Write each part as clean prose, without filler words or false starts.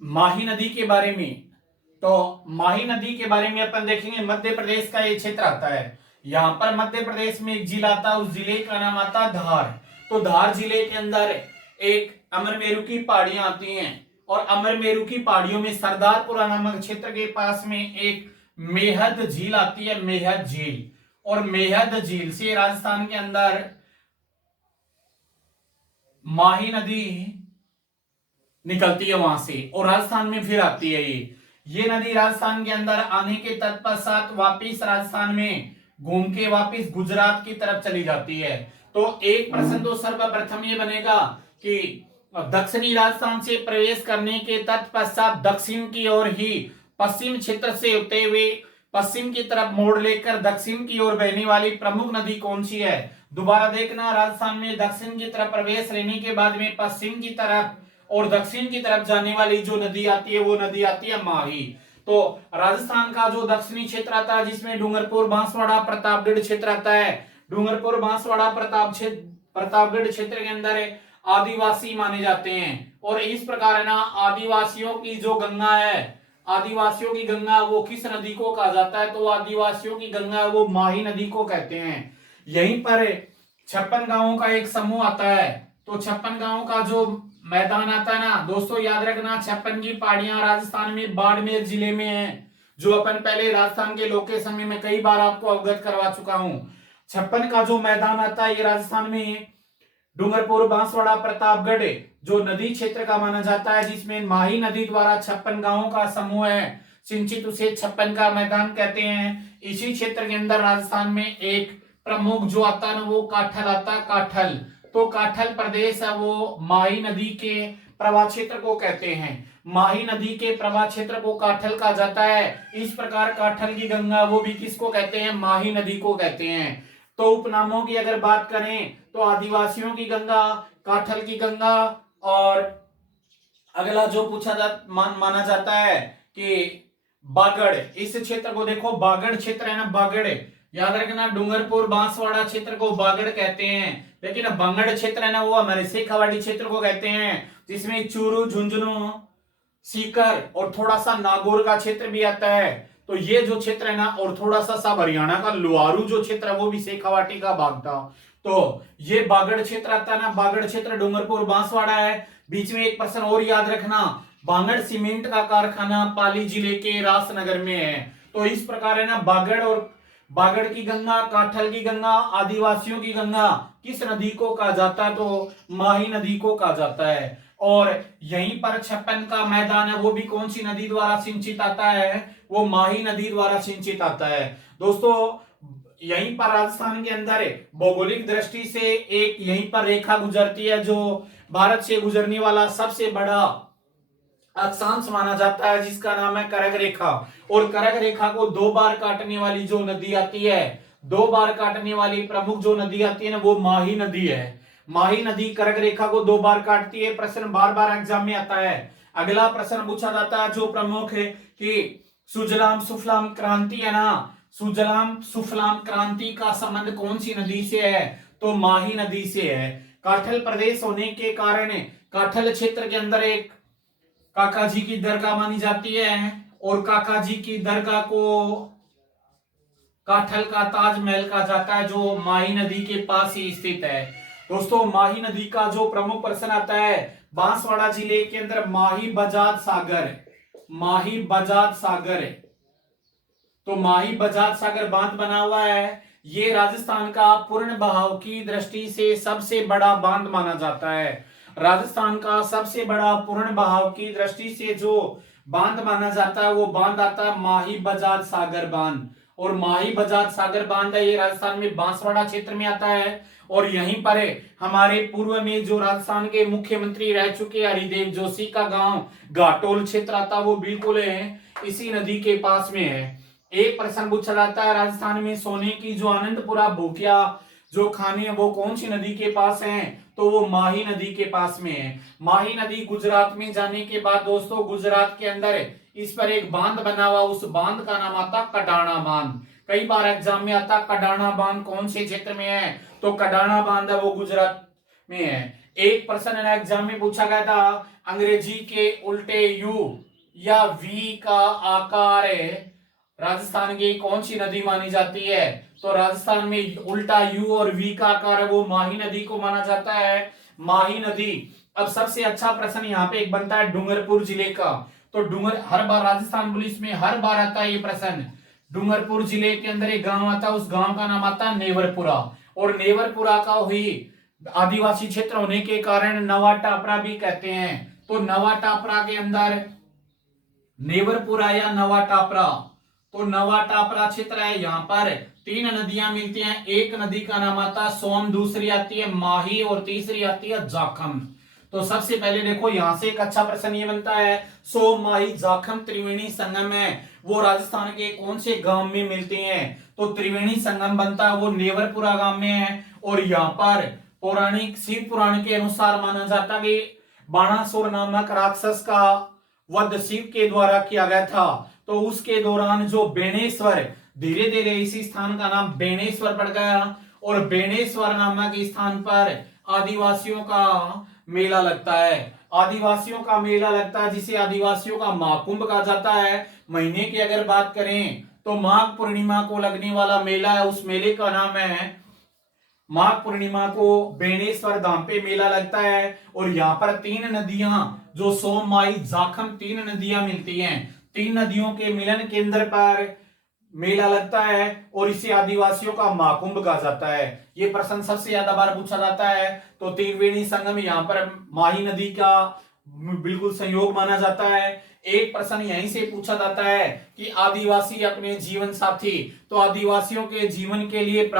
माही नदी के बारे में। तो माही नदी के बारे में अपन देखेंगे, मध्य प्रदेश का ये क्षेत्र आता है। यहाँ पर मध्य प्रदेश में एक जिला आता है, उस जिले का नाम आता है धार। तो धार जिले के अंदर एक अमरमेरु की पहाड़ियां आती हैं, और अमरमेरु की पहाड़ियों में सरदारपुरा नामक क्षेत्र के पास में एक मेहद झील आती है, मेहद झील। और मेहद झील से राजस्थान के अंदर माही नदी निकलती है वहां से, और राजस्थान में फिर आती है। ये नदी राजस्थान के अंदर आने के तत्पश्चात वापिस राजस्थान में घूम के वापिस गुजरात की तरफ चली जाती है। तो एक प्रश्न तो सर्वप्रथम ये बनेगा कि दक्षिणी राजस्थान से प्रवेश करने के तत्पश्चात दक्षिण की ओर ही पश्चिम क्षेत्र से होते हुए पश्चिम की तरफ मोड़ लेकर दक्षिण की ओर बहने वाली प्रमुख नदी कौन सी है। दोबारा देखना, राजस्थान में दक्षिण की तरफ प्रवेश लेने के बाद में पश्चिम की तरफ और दक्षिण की तरफ जाने वाली जो नदी आती है वो नदी आती है माही। तो राजस्थान का जो दक्षिणी क्षेत्र आता है जिसमें डूंगरपुर, बांसवाड़ा, प्रतापगढ़ क्षेत्र आता है। डूंगरपुर, बांसवाड़ा, प्रतापगढ़ क्षेत्र के अंदर आदिवासी माने जाते हैं, और इस प्रकार ना आदिवासियों की जो गंगा है, आदिवासियों की गंगा वो किस नदी को कहा जाता है, तो आदिवासियों की गंगा वो माही नदी को कहते हैं। यहीं पर 56 गांवों का एक समूह आता है। तो 56 गांवों का जो मैदान आता है ना दोस्तों, याद रखना 56 की पहाड़ियां राजस्थान में बाड़मेर जिले में है, जो अपन पहले राजस्थान के लोकेशन में मैं कई बार आपको अवगत करवा चुका हूं। 56 का जो मैदान आता है ये राजस्थान में डूंगरपुर, बांसवाड़ा, प्रतापगढ़ जो नदी क्षेत्र का माना जाता है, जिसमें माही नदी द्वारा 56 गांवों का समूह है सिंचित, उसे 56 का मैदान कहते हैं। इसी क्षेत्र के अंदर राजस्थान में एक प्रमुख जो आता है वो काठल आता है, काठल। तो काठल प्रदेश है वो माही नदी के प्रवाह क्षेत्र को कहते हैं। माही नदी के प्रवाह क्षेत्र को काठल कहा जाता है। इस प्रकार काठल की गंगा वो भी किसको कहते हैं, माही नदी को कहते हैं। तो उपनामों की अगर बात करें तो आदिवासियों की गंगा, काठल की गंगा, और अगला जो माना जाता है कि बागड़। इस क्षेत्र को देखो, बागड़ क्षेत्र है ना, बागड़ याद रखना, डूंगरपुर, बांसवाड़ा क्षेत्र को बागड़ कहते हैं, लेकिन बांगड़ क्षेत्र है ना वो हमारे शेखावाटी क्षेत्र को कहते हैं, जिसमें चूरू, झुंझुनू, सीकर और थोड़ा सा नागौर का क्षेत्र भी आता है। तो ये जो क्षेत्र है ना, और थोड़ा सा सब हरियाणा का लुआरू जो क्षेत्र है वो भी शेखावाटी का भाग था। तो ये बागड़ क्षेत्र आता है ना, बागड़ क्षेत्र डूंगरपुर, बांसवाड़ा है। बीच में एक प्रश्न और याद रखना, बांगड़ सीमेंट का कारखाना पाली जिले के रासनगर में है। तो इस प्रकार है ना, बागड़ की गंगा, काठल की गंगा, आदिवासियों की गंगा किस नदी को कहा जाता है, तो माही नदी को कहा जाता है। और यहीं पर 56 का मैदान है वो भी कौन सी नदी द्वारा सिंचित आता है, वो माही नदी द्वारा सिंचित आता है। दोस्तों यहीं पर राजस्थान के अंदर भौगोलिक दृष्टि से एक यहीं पर रेखा गुजरती है, जो भारत से गुजरने वाला सबसे बड़ा अक्षांश माना जाता है, जिसका नाम है करग रेखा। और करग रेखा को 2 बार काटने वाली जो नदी आती है, 2 बार काटने वाली प्रमुख जो नदी आती है ना वो माही नदी है। माही नदी करग रेखा को 2 बार काटती है। प्रश्न बार बार एग्जाम में आता है। अगला प्रश्न पूछा जाता है जो प्रमुख है कि सुजलाम सुफलाम क्रांति है ना, सुजलाम सुफलाम क्रांति का संबंध कौन सी नदी से है, तो माही नदी से है। काठल प्रदेश होने के कारण काठल क्षेत्र के अंदर एक काका जी की दरगाह मानी जाती है, और काका जी की दरगाह को काठल का ताजमहल कहा जाता है, जो माही नदी के पास ही स्थित है। दोस्तों माही नदी का जो प्रमुख प्रश्न आता है, बांसवाड़ा जिले के अंदर माही बजाज सागर, माही बजाज सागर, तो माही बजाज सागर बांध बना हुआ है। ये राजस्थान का पूर्ण बहाव की दृष्टि से सबसे बड़ा बांध माना जाता है। राजस्थान का सबसे बड़ा पूर्ण बहाव की दृष्टि से जो बांध माना जाता है वो बांध आता है माही बजाज सागर बांध। और माही बजाज सागर बांध है ये राजस्थान में बांसवाड़ा क्षेत्र में आता है। और यहीं पर हमारे पूर्व में जो राजस्थान के मुख्यमंत्री रह चुके हरिदेव जोशी का गांव घाटोल क्षेत्र आता, वो बिल्कुल इसी नदी के पास में है। एक प्रश्न पूछा जाता है, राजस्थान में सोने की जो आनंदपुरा भूकिया जो खाने है वो कौन सी नदी के पास है, तो वो माही नदी के पास में है। माही नदी गुजरात में जाने के बाद दोस्तों गुजरात के अंदर इस पर एक बांध बना हुआ, उस बांध का नाम आता कडाना बांध। कई बार एग्जाम में आता कडाना बांध कौन से क्षेत्र में है, तो कडाना बांध है वो में है। एक प्रश्न एग्जाम में पूछा गया था, अंग्रेजी के उल्टे यू या वी का आकार राजस्थान की कौन सी नदी मानी जाती है? तो राजस्थान में उल्टा यू और वी का आकार है वो माही नदी को माना जाता है, माही नदी। अब सबसे अच्छा प्रश्न यहाँ पे एक बनता है डूंगरपुर जिले का। तो हर बार राजस्थान पुलिस में हर बार आता है ये प्रश्न। डूंगरपुर जिले के अंदर एक गांव आता है, उस गांव का नाम आता है नेवरपुरा, और नेवरपुरा का हुई आदिवासी क्षेत्र होने के कारण नवा टापरा भी कहते हैं। तो नवा टापरा के अंदर नेवरपुरा या नवा टापरा, तो नवा टापरा क्षेत्र है, यहाँ पर 3 नदियां मिलती हैं। एक नदी का नाम आता है सोम, दूसरी आती है माही और तीसरी आती है जाखम। तो सबसे पहले देखो यहां से एक अच्छा प्रश्न ये बनता है, सोम माही जाखम त्रिवेणी संगम है वो राजस्थान के कौन से गांव में मिलते हैं? तो त्रिवेणी संगम बनता है वो नेवरपुरा गांव में है। और यहाँ पर पौराणिक शिव पुराण के अनुसार माना जाता है कि बाणासुर नामक राक्षस का वध शिव के द्वारा किया गया था। तो उसके दौरान जो बेणेश्वर, धीरे धीरे इसी स्थान का नाम बेणेश्वर पड़ गया, और बेणेश्वर नामक स्थान पर आदिवासियों का मेला लगता है। आदिवासियों का मेला लगता है जिसे आदिवासियों का महाकुंभ कहा जाता है। महीने की अगर बात करें तो माघ पूर्णिमा को लगने वाला मेला है, उस मेले का नाम है माघ पूर्णिमा को बेणेश्वर धाम पे मेला लगता है। और यहाँ पर 3 नदियां जो सोम माई जाखम 3 नदियां मिलती हैं, 3 नदियों के मिलन केंद्र पर मेला लगता है और इसे आदिवासियों का महाकुंभ कहा जाता है। ये प्रश्न सबसे ज्यादा बार पूछा जाता है। तो त्रिवेणी संगम यहाँ पर माही नदी का बिल्कुल संयोग माना जाता है। एक प्रश्न यहीं से पूछा जाता है कि आदिवासी अपने जीवन साथी, तो आदिवासियों के जीवन के लिए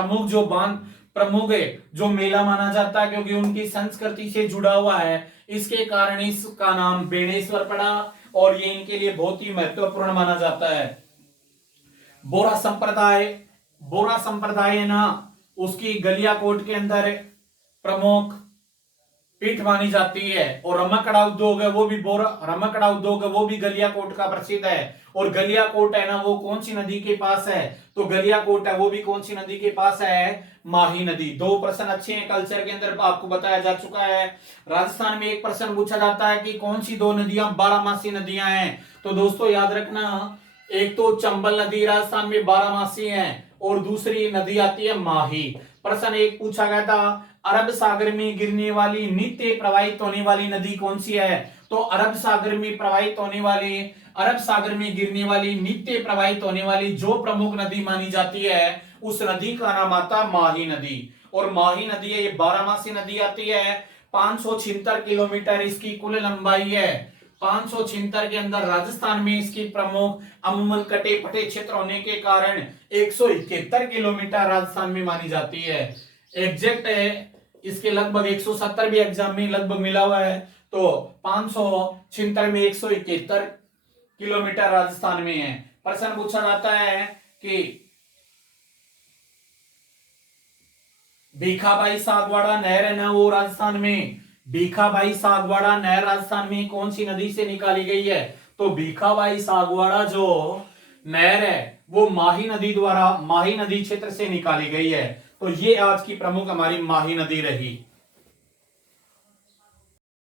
प्रमुख है जो मेला माना जाता है क्योंकि उनकी संस्कृति से जुड़ा हुआ है, इसके कारण इसका नाम बेणेश्वर पड़ा और ये इनके लिए बहुत ही महत्वपूर्ण माना जाता है। बोरा संप्रदाय है ना, उसकी गलियाकोट के अंदर प्रमुख पीठ मानी जाती है। और रमकड़ा उद्योग है वो भी गलियाकोट का प्रसिद्ध है। और गलियाकोट है ना वो कौन सी नदी के पास है? तो गलियाकोट है वो भी कौन सी नदी के पास है? माही नदी। 2 प्रश्न अच्छे हैं, कल्चर के अंदर आपको बताया जा चुका है। राजस्थान में एक प्रश्न पूछा जाता है कि कौन सी 2 नदियां 12मासी नदियां हैं? तो दोस्तों याद रखना, एक तो चंबल नदी राजस्थान में 12मासी है और दूसरी नदी आती है माही। प्रश्न एक पूछा गया था, अरब सागर में गिरने वाली नित्य प्रवाहित होने वाली नदी कौन सी है? तो अरब सागर में गिरने वाली नित्य प्रवाहित होने वाली जो प्रमुख नदी मानी जाती है उस नदी का नाम आता है माही नदी। और माही नदी है, ये 12मासी नदी आती है। 576 किलोमीटर इसकी कुल लंबाई है। 576 के अंदर राजस्थान में इसकी प्रमुख अमूमन कटे पटे क्षेत्र होने के कारण 171 किलोमीटर राजस्थान में मानी जाती है। एग्जैक्ट है इसके लगभग 170 भी एग्जाम में लगभग मिला हुआ है। तो 576 में 171 किलोमीटर राजस्थान में है। प्रश्न पूछा जाता है कि भीखाबाई सागवाड़ा नहर है ना वो राजस्थान में, भीखाबाई सागवाड़ा नहर राजस्थान में कौन सी नदी से निकाली गई है? तो भीखाबाई सागवाड़ा जो नहर है वो माही नदी क्षेत्र से निकाली गई है। तो ये आज की प्रमुख हमारी माही नदी रही।